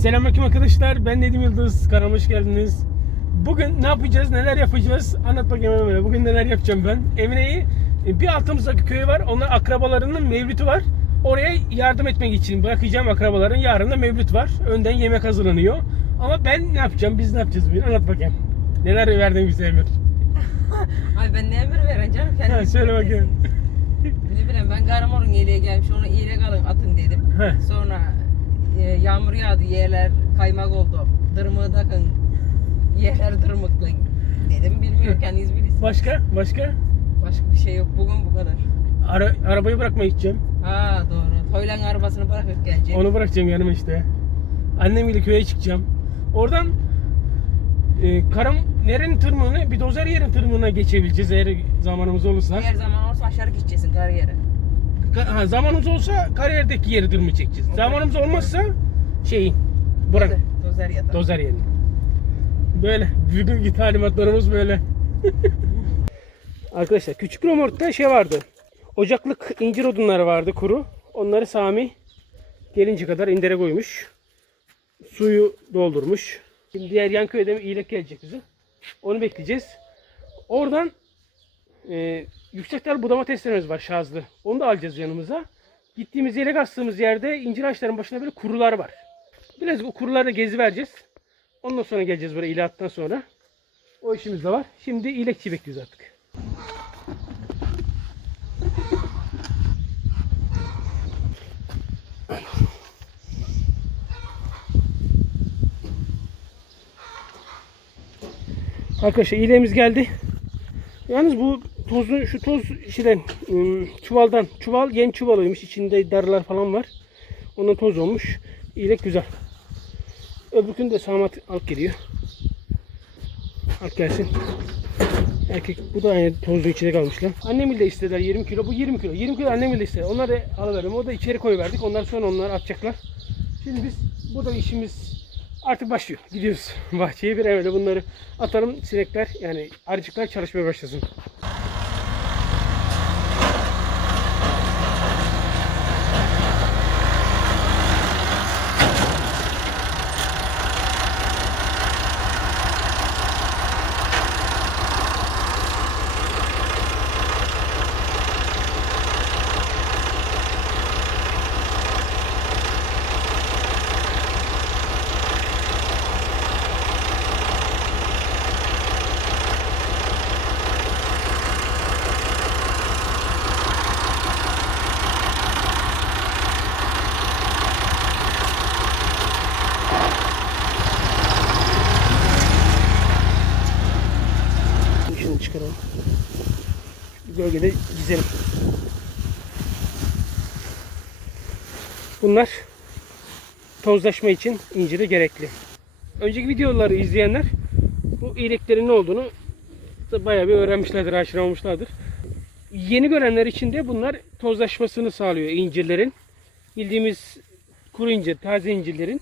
Selamünaleyküm arkadaşlar. Ben Nedim Yıldız. Kanalıma hoş geldiniz. Bugün ne yapacağız, neler yapacağız? Anlat bakayım Emine. Bugün neler yapacağım ben? Emine'yi e, bir altımızdaki köy var. Onlar akrabalarının mevlütü var. Oraya yardım etmek için bırakacağım akrabaların. Yarın da mevlüt var. Önden yemek hazırlanıyor. Ama ben ne yapacağım? Biz ne yapacağız bugün? Anlat bakayım. Neler verdin bize Emir? Ay ben ne emir vereceğim? Kendin Ha, söyle bakayım. Ne bileyim ben Kahraman'ın iyiliğe gelmiş onu iyilik alın atın dedim. Heh. Sonra yağmur yağdı yerler kaymak oldu. Dırmığı takın. Yerler dırmıklı. Dedim bilmiyor kendiniz bilirsiniz. Başka? Başka? Başka bir şey yok bugün bu kadar. Ara, arabayı bırakmaya gideceğim. Ha doğru. Toylan arabasını bırakıp gelecek. Onu bırakacağım yanıma işte. Annemle köye çıkacağım. Oradan e, Karam nerenin tırmığına bir dozer yerin tırmığına geçebileceğiz eğer zamanımız olursa. Her zaman olsa aşağı gideceksin kariyere. Ka- ha, zamanımız olsa kariyerdeki yeri tırmığı çekeceğiz. Zamanımız olmazsa şey bırak Dozer- Dozer yatar. dozer yerini. Böyle bugünkü talimatlarımız böyle. Arkadaşlar küçük romortta şey vardı. Ocaklık incir odunları vardı kuru. Onları Sami gelince kadar indere koymuş. Suyu doldurmuş. Şimdi diğer yan köyde bir iyilik gelecek bize. Onu bekleyeceğiz. Oradan e, yüksekler budama testlerimiz var şazlı. Onu da alacağız yanımıza. Gittiğimiz yere kastığımız yerde incir ağaçlarının başında böyle kurular var. Biraz o kurularda gezi vereceğiz. Ondan sonra geleceğiz buraya ilahattan sonra. O işimiz de var. Şimdi ilekçi bekliyoruz artık. Arkadaşlar iğnemiz geldi. Yalnız bu tozlu şu toz şeyden ım, çuvaldan çuval yeni çuvalıymış. İçinde darılar falan var. Ondan toz olmuş. İğlek güzel. Öbürkünü de Samat alıp geliyor. Alıp gelsin. Erkek bu da aynı tozlu içine kalmışlar. Annem de istediler 20 kilo. Bu 20 kilo. 20 kilo annem de istedi. Onları da alıverelim. O da içeri koyuverdik. Onlar sonra onlar atacaklar. Şimdi biz burada işimiz artık başlıyor. Gidiyoruz bahçeye bir evde bunları atalım. Sinekler yani arıcıklar çalışmaya başlasın. Şunu çıkaralım. Şu Gölgede gizelim. Bunlar tozlaşma için inciri gerekli. Önceki videoları izleyenler bu iyiliklerin ne olduğunu bayağı bir öğrenmişlerdir, aşina olmuşlardır. Yeni görenler için de bunlar tozlaşmasını sağlıyor incirlerin. Bildiğimiz kuru incir, taze incirlerin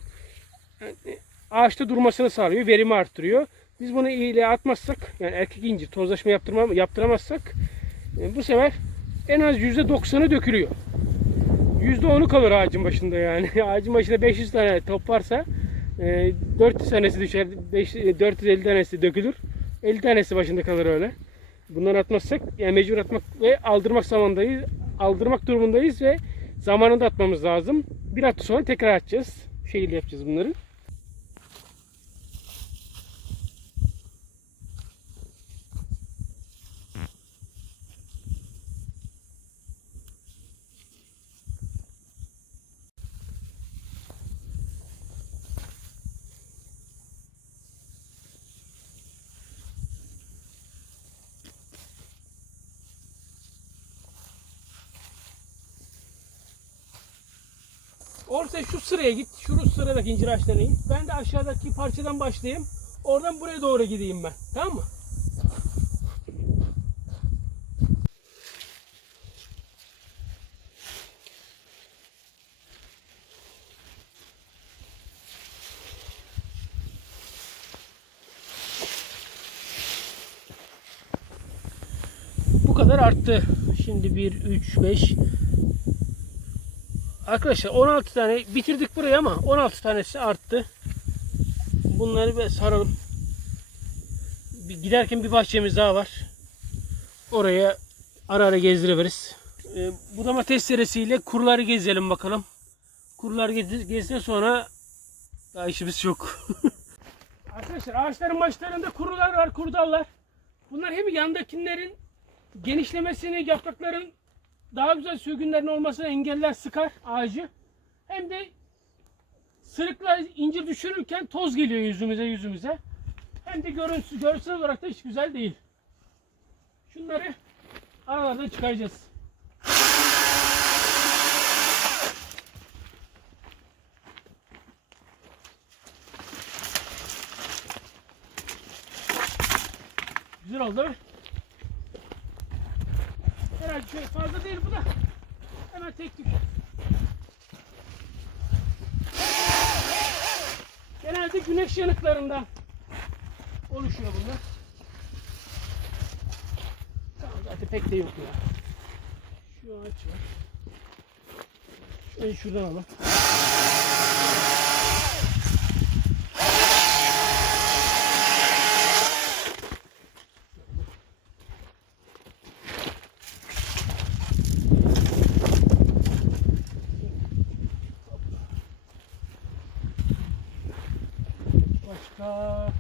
ağaçta durmasını sağlıyor, verimi arttırıyor. Biz bunu iyiliğe atmazsak, yani erkek incir tozlaşma yaptıramazsak e, bu sefer en az %90'ı dökülüyor. %10'u kalır ağacın başında yani. ağacın başında 500 tane top varsa e, 400 tanesi düşer, 5, e, 450 tanesi dökülür. 50 tanesi başında kalır öyle. Bunları atmazsak yani mecbur atmak ve aldırmak zamandayız. Aldırmak durumundayız ve zamanında atmamız lazım. Bir hafta sonra tekrar atacağız. Şekilde yapacağız bunları. Orta şu sıraya git. Şu sıradaki incir ağaçlarına git. Ben de aşağıdaki parçadan başlayayım. Oradan buraya doğru gideyim ben. Tamam mı? Bu kadar arttı. Şimdi 1, 3, 5, Arkadaşlar 16 tane bitirdik burayı ama 16 tanesi arttı. Bunları bir saralım. Bir giderken bir bahçemiz daha var. Oraya ara ara gezdiririz. Ee, budama testeresiyle kuruları gezelim bakalım. Kurular gez, gezden sonra daha işimiz yok. Arkadaşlar ağaçların başlarında kurular var, kurdallar. Bunlar hem yandakilerin genişlemesini, yaprakların daha güzel sürgünlerin olmasını engeller, sıkar ağacı. Hem de sırıkla incir düşürürken toz geliyor yüzümüze yüzümüze. Hem de görüntüsü, görsel olarak da hiç güzel değil. Şunları aralardan çıkaracağız. Güzel oldu şöyle fazla değil bu da. Hemen tek tük. Genelde güneş yanıklarından oluşuyor bunlar. Tamam zaten pek de yok ya. Şu ağaç var. Şöyle şuradan alalım. Başka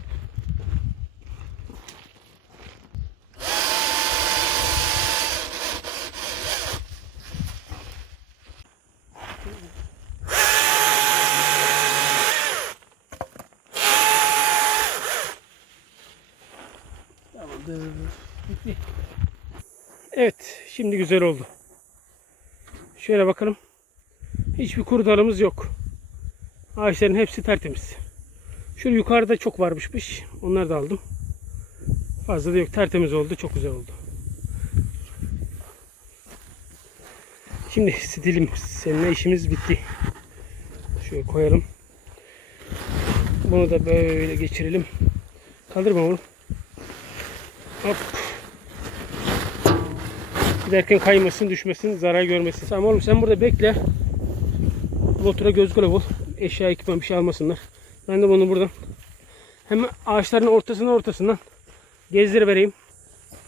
Tamamdır. Bitti. Evet, şimdi güzel oldu. Şöyle bakalım. Hiçbir kurdalımız yok. Ağaçların hepsi tertemiz. Şu yukarıda çok varmışmış. Onları da aldım. Fazla da yok. Tertemiz oldu. Çok güzel oldu. Şimdi stilim seninle işimiz bitti. Şöyle koyalım. Bunu da böyle geçirelim. Kaldırma oğlum. Hop. Giderken kaymasın, düşmesin, zarar görmesin. Tamam oğlum sen burada bekle. Motora göz kulak ol. Eşya, ekipman bir şey almasınlar. Ben de bunu buradan hemen ağaçların ortasına ortasından gezdirivereyim.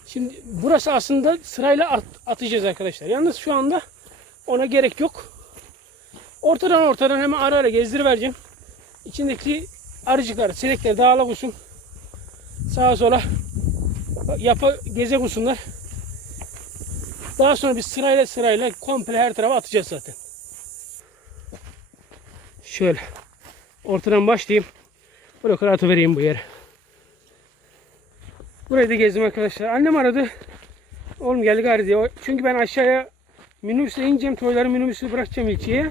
Şimdi burası aslında sırayla at- atacağız arkadaşlar. Yalnız şu anda ona gerek yok. Ortadan ortadan hemen ara ara gezdirivereceğim. İçindeki arıcıklar, sinekler dağılak olsun. Sağa sola yapa geze olsunlar. Daha sonra biz sırayla sırayla komple her tarafa atacağız zaten. Şöyle. Ortadan başlayayım. Buraya kadar atıvereyim bu yere. Burayı da gezdim arkadaşlar. Annem aradı. Oğlum gel gari diye. Çünkü ben aşağıya minibüse ineceğim. Toyları minibüsü bırakacağım ilçeye.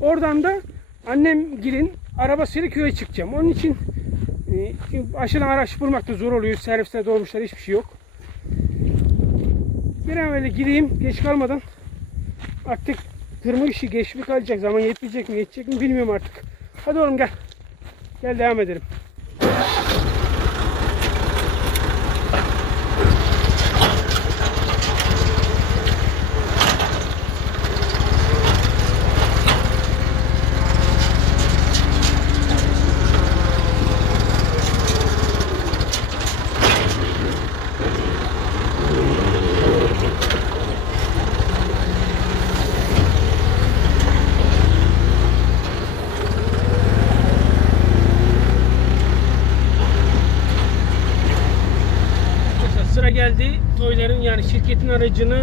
Oradan da annem gilin arabasıyla köye çıkacağım. Onun için e, aşağıdan araç bulmakta zor oluyor. Servisler dolmuşlar hiçbir şey yok. Bir an evvel gideyim. Geç kalmadan. Artık tırmık işi geç mi kalacak? Zaman yetmeyecek mi? Yetecek mi? Bilmiyorum artık. Hadi oğlum gel. Gel devam edelim. Şirketin aracını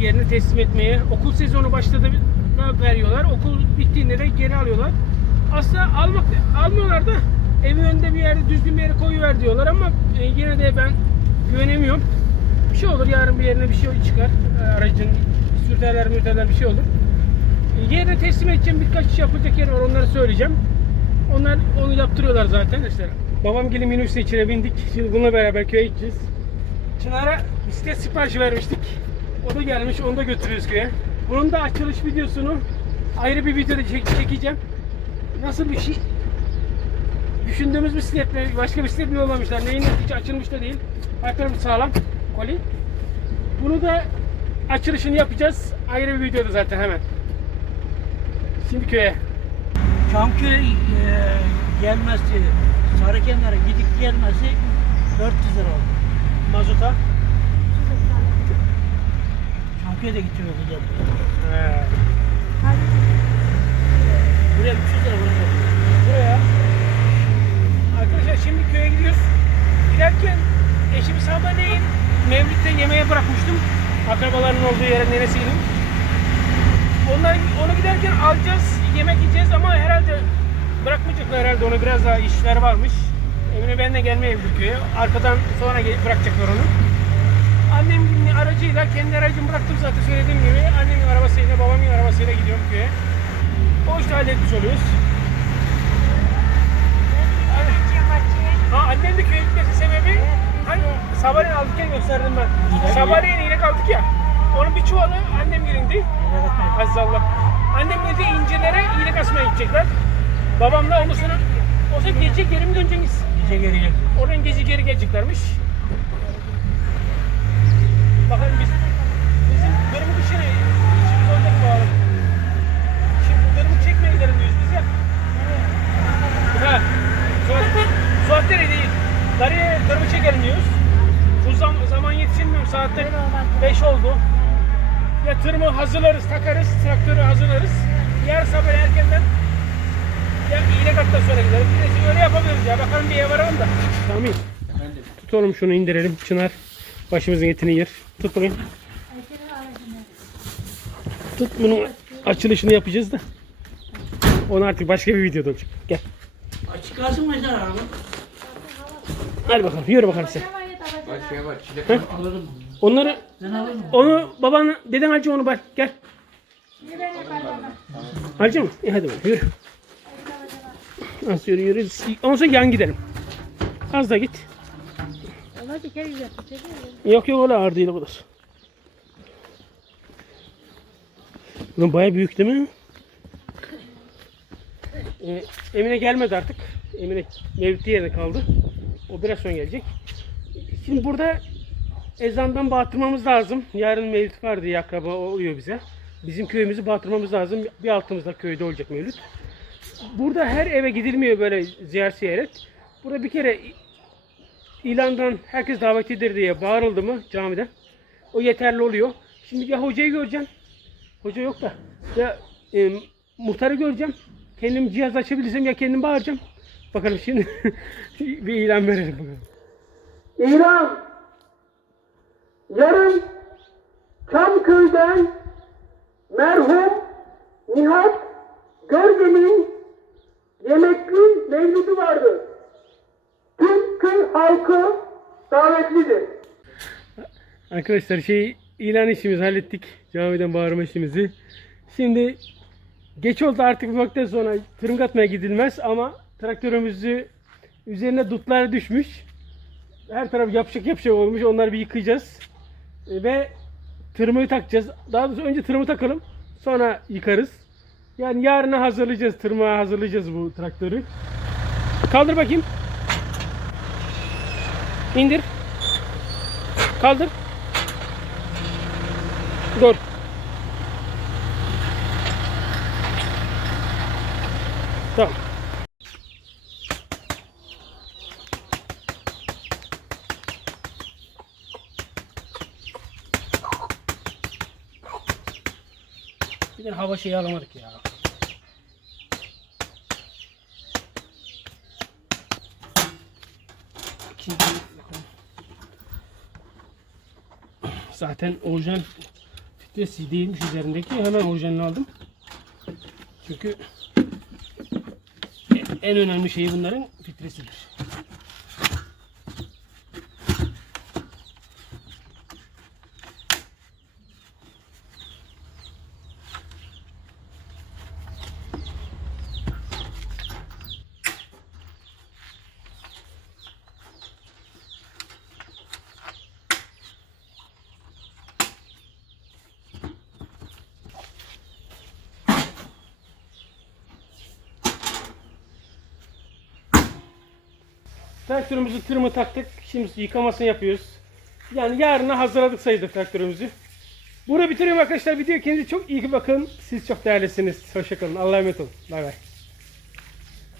yerine teslim etmeye. Okul sezonu başladı da veriyorlar. Okul bittiğinde de geri alıyorlar. Aslında almak almıyorlar da evin önünde bir yerde düzgün bir yere koyuver diyorlar ama e, yine de ben güvenemiyorum. Bir şey olur yarın bir yerine bir şey çıkar. E, aracın sürterler mürterler bir şey olur. E, yerine teslim edeceğim birkaç iş yapılacak yer var onları söyleyeceğim. Onlar onu yaptırıyorlar zaten işte. Babam gelin minibüse içine bindik. Şimdi bununla beraber köye gideceğiz. Çınar'a bisiklet siparişi vermiştik. O da gelmiş, onu da götürüyoruz köye. Bunun da açılış videosunu ayrı bir videoda çek- çekeceğim. Nasıl bir şey? Düşündüğümüz bisiklet mi? Başka bisiklet mi yollamışlar? Neyin hiç açılmış da değil. Her sağlam. Koli. Bunu da açılışını yapacağız. Ayrı bir videoda zaten hemen. Şimdi köye. Çamköy e, gelmesi, Sarıkemer'e gidip gelmesi 400 lira oldu. Mazota. Çamköy'de gidiyor geldi. He. Buraya 300 lira buraya. Buraya. Arkadaşlar şimdi köye gidiyoruz. Giderken eşimi sabahleyin Mevlüt'te yemeğe bırakmıştım. Akrabaların olduğu yere neresiydi? Onlar, onu giderken alacağız, yemek yiyeceğiz ama herhalde bırakmayacaklar herhalde onu biraz daha işler varmış. Emine benimle gelmeyebilir köye. Arkadan sonra gelip bırakacaklar onu. Annemin aracıyla kendi aracımı bıraktım zaten söylediğim gibi. Annemin arabasıyla babamın arabasıyla gidiyorum köye. O işte halletmiş oluyoruz. Ha annem de köye gitmesi sebebi hani sabahleyin aldık ya gösterdim ben. Sabahleyin inek aldık ya. Onun bir çuvalı annem gelindi. Aziz Allah. Annem dedi incelere inek asmaya gidecekler. Babamla ondan sonra o zaman gece geri mi döneceğiz? Bize geri gel. Oradan gece geri geleceklermiş. Bakalım biz bizim benim bir şey işimiz olacak bağlı. Şimdi bunları çekmeye gidelim diyoruz biz ya. Ha. Suat, nereye değil. Darıya tırmı çekelim diyoruz. Bu zam, zaman yetişemiyorum saatte 5 oldu. Ya tırmı hazırlarız, takarız, traktörü hazırlarız. Yarın sabah erkenden ya iğne kattan sonra gideriz. Öyle yapabiliriz ya. Bakalım bir ev aralım da. Tamam. Tut oğlum şunu indirelim. Çınar başımızın etini yer. Tut bakayım. Tut bunun açılışını yapacağız da. Onu artık başka bir videoda olacak. Gel. Açık kalsın mı sen abi? Hadi bakalım. Yürü bakalım sen. Başka var. Çilek Alırım. Onları Ben alırım. onu baban deden alacak onu bak gel. Mı? İyi hadi bakalım yürü. Az yürü yürü. Ondan sonra yan gidelim. Az da git. Yok yok öyle ağır değil o kadar. Bunun baya büyük değil mi? Ee, Emine gelmedi artık. Emine mevlütü yerde kaldı. O biraz sonra gelecek. Şimdi burada ezandan batırmamız lazım. Yarın mevlüt var diye akraba oluyor bize. Bizim köyümüzü batırmamız lazım. Bir altımızda köyde olacak mevlüt. Burada her eve gidilmiyor böyle ziyaret ziyaret. Burada bir kere ilandan herkes davetlidir diye bağırıldı mı camide o yeterli oluyor. Şimdi ya hocayı göreceğim. Hoca yok da. Ya e, muhtarı göreceğim. Kendim cihaz açabilirsem ya kendim bağıracağım. Bakalım şimdi bir ilan verelim bakalım. İlan! Yarın Çamköy'den merhum Nihat Görgen'in yemekli mevlidi vardı. Köy halkı davetlidir. Arkadaşlar şey ilan işimizi hallettik. Camiden bağırma işimizi. Şimdi geç oldu artık bu vakitten sonra tırmık atmaya gidilmez ama traktörümüzü üzerine dutlar düşmüş. Her taraf yapışık yapışık olmuş. Onları bir yıkayacağız. E, Ve tırmığı takacağız. Daha doğrusu önce tırmığı takalım. Sonra yıkarız. Yani yarına hazırlayacağız. Tırmığa hazırlayacağız bu traktörü. Kaldır bakayım. İndir. Kaldır. Dur. Tamam. Bir de hava şeyi alamadık ya. Zaten orijinal filtresi değilmiş üzerindeki. Hemen orijinalini aldım. Çünkü en önemli şey bunların filtresidir. Traktörümüzü tırmı taktık. Şimdi yıkamasını yapıyoruz. Yani yarına hazırladık sayılır traktörümüzü. Burada bitiriyorum arkadaşlar. Video kendinize çok iyi bakın. Siz çok değerlisiniz. Hoşçakalın. Allah'a emanet olun. Bay bay.